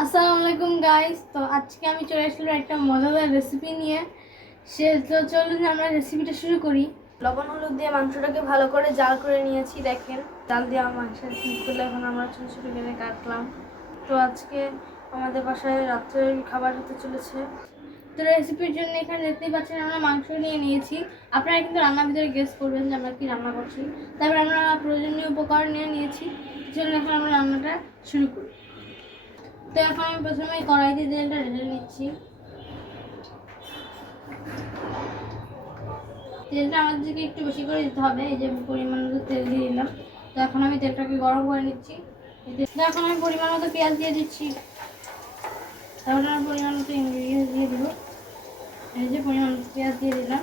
আসসালামু আলাইকুম গাইস। তো আজকে আমি চলে আসলাম একটা মজাদার রেসিপি নিয়ে। চলুন আমরা রেসিপিটা শুরু করি। লবণ হলুদ দিয়ে মাংসটাকে ভালো করে জাল করে নিয়েছি। দেখেন, জাল দিয়ে মাংসের পিসগুলো এখন আমরা ছোটো ছোটো করে কাটলাম। তো আজকে আমাদের বাসায় রাত্রের খাবার হতে চলেছে। তো রেসিপির জন্য এখানে দেখতেই পাচ্ছেন আমরা মাংস নিয়ে নিয়েছি। আপনারা কিন্তু রান্নার ভিতরে গেস করবেন যে আমরা কি রান্না করছি। তারপর আমরা প্রয়োজনীয় উপকরণ নিয়ে নিয়েছি। চলুন এখন আমরা রান্নাটা শুরু করি। তো এখন আমি প্রথমে কড়াইতে তেলটা ঢেলে নিচ্ছি। তেলটা আমাদেরকে একটু বেশি করে দিতে হবে। এই যে পরিমাণ মতো তেল দিয়ে দিলাম। তো এখন আমি তেলটাকে গরম করে নিচ্ছি। তো এখন আমি পরিমাণ মতো পেঁয়াজ দিয়ে দিচ্ছি। তারপরে আমি পরিমাণ মতো ইনগ্রিডিয়েন্টস দিয়ে দিব। এই যে পরিমাণ মতো পেঁয়াজ দিয়ে দিলাম।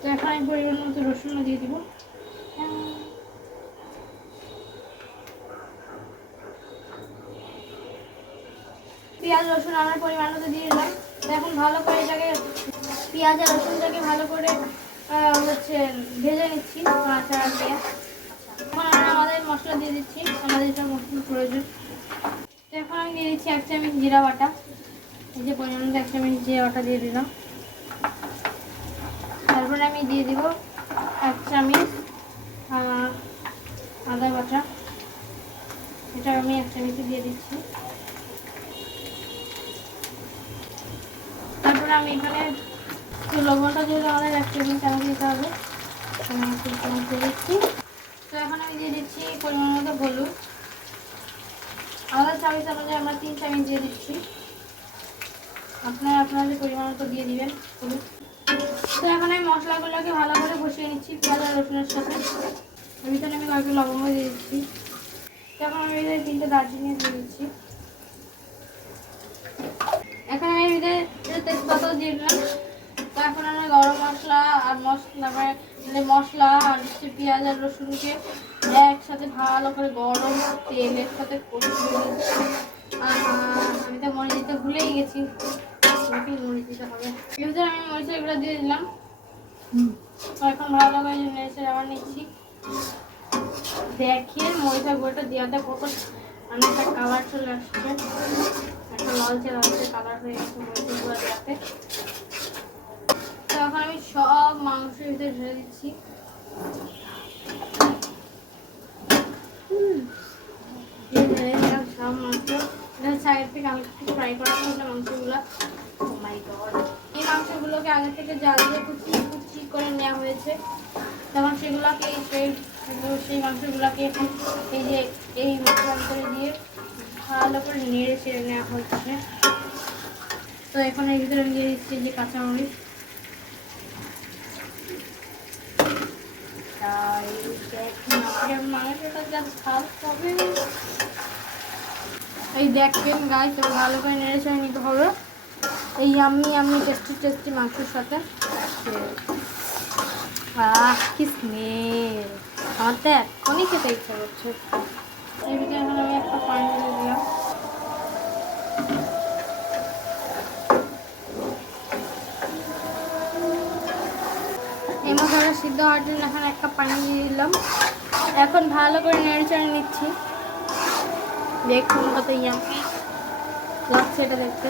তো এখন আমি পরিমাণ মতো রসুনও দিয়ে দিব। পেঁয়াজ রসুন আমার পরিমাণ মতো দিয়ে দিলাম। তো এখন ভালো করে এটাকে পেঁয়াজ আর রসুনটাকে ভালো করে ভেজে নিচ্ছি নাড়াচাড়া দিয়ে। এখন আমরা আমাদের মশলা দিয়ে দিচ্ছি, আমাদের যেটা মশলার প্রয়োজন। তো এখন আমি দিয়ে দিচ্ছি 1 চামচ জিরা বাটা। এই যে পরিমাণ মতো 1 চামচ জিরা বাটা দিয়ে দিলাম। তারপরে আমি দিয়ে দিব 1 চামচ আদা বাটা। এটা আমি 1 চামচ দিয়ে দিচ্ছি। তারপরে আমি এখানে লবণটা যেহেতু আমাদের 1 টেবিল চামচ দিতে হবে, আমি 1 টেবিল চামচ দিয়ে দিচ্ছি। তো এখন আমি দিয়ে দিচ্ছি পরিমাণ মতো হলুদ। আমাদের চামচ অনুযায়ী আমরা 3 চামচ দিয়ে দিচ্ছি। আপনারা আপনাদের পরিমাণ মতো দিয়ে দিবেন হলুদ। তো এখন আমি মশলাগুলোকে ভালো করে বসিয়ে নিচ্ছি পেঁয়াজ আর রসুনের সাথে। এর ভিতরে আমি কয়েকটা লবঙ্গ দিয়ে দিচ্ছি। এখন আমি এর ভিতরে 3টে দারচিনি দিয়ে দিচ্ছি। এখন আমি এর ভিতরে তেজপাতাও দিয়ে দিলাম। তো এখন আমরা গরম মশলা আর মশলা আর পেঁয়াজ আর রসুনকে একসাথে ভালো করে গরম তেলের সাথে কষিয়ে নিচ্ছি। আমি তো মরিচ দিতে ভুলেই গেছি, মরিচ দিতে হবে। এর ভিতরে আমি মরিচের গুঁড়া দিয়ে দিলাম। তো এখন ভালো করে নেড়ে আবার নিচ্ছি। দেখেন মরিচের গুঁড়োটা দেওয়াতে কত অনেকটা কালার চলে আসছে, একটা লালচে লালচে কালার হয়ে গেছে মরিচের গুঁড়া দেওয়াতে। তো এখন আমি সব মাংসের ভিতরে ঢেলে দিচ্ছি। সব মাংস সাইড থেকে আমি একটু ফ্রাই করা থাকলে মাংসগুলো। ও মাই গড, এই মাংসগুলোকে আগে থেকে জাল দিয়ে কুচি কুচি করে নেওয়া হয়েছে। তখন সেগুলোকে সেই মাংসগুলোকে এই যে এই মশলার ভিতরে দিয়ে ভালো করে নেড়ে ছেড়ে নেওয়া হচ্ছে। তো এখন এর ভিতরে আমি দিয়ে দিচ্ছি যে কাঁচামরিচ। মাংসটা যা ঝাল হবে, এই দেখেন গাইস, এবার ভালো করে নেড়ে ছেড়ে নিতে হবে এই আমি টেস্টি টেস্টি মাংসের সাথে। কি স্মেল, আমার তো এখনই খেতে ইচ্ছা করছে। এর ভিতরে এখন আমি একটা পানি দিয়ে দিলাম। এই মশলাটা সিদ্ধ হওয়ার জন্য এখন 1 কাপ পানি দিয়ে দিলাম। এখন ভালো করে নেড়ে চেড়ে নিচ্ছি। দেখুন কত ইয়াম্মি লাগছে এটা দেখতে।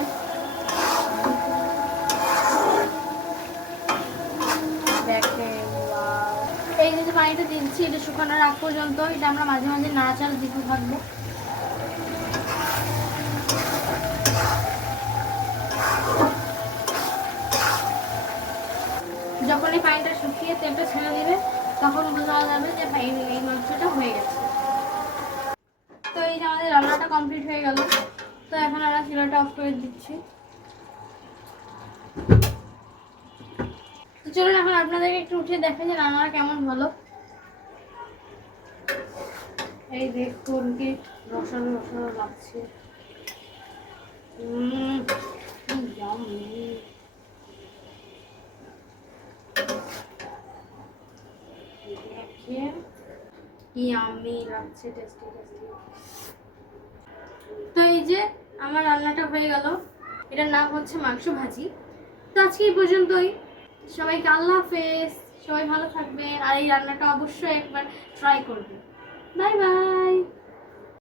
এই যে পানিটা দিচ্ছি, এটা শুকানোর আগ পর্যন্ত এটা আমরা মাঝে মাঝে নাড়াচাড়া দিতে থাকবো। যখন এই পানিটা শুকিয়ে তেলটা ছেড়ে দিবে তখন বোঝা যাবে যে এই মাংসটা হয়ে গেছে। তো এই যে আমাদের রান্নাটা কমপ্লিট হয়ে গেল। তো এখন আমরা চুলাটা অফ করে দিচ্ছি। তো চলুন এখন আপনাদেরকে একটু উঠিয়ে দেখে যে রান্নাটা কেমন হলো। এই দেখুন কি রসালো রসালো লাগছে। ইয়াম্মি লাগছে, টেস্টি টেস্টি। তো এই যে আমার রান্নাটা হয়ে গেল। এটার নাম হচ্ছে মাংস ভাজি। তো আজকে এই পর্যন্তই। সবাইকে আল্লাহ হাফেজ। সবাই ভালো থাকবেন আর এই রান্নাটা অবশ্যই একবার ট্রাই করবেন। Bye bye.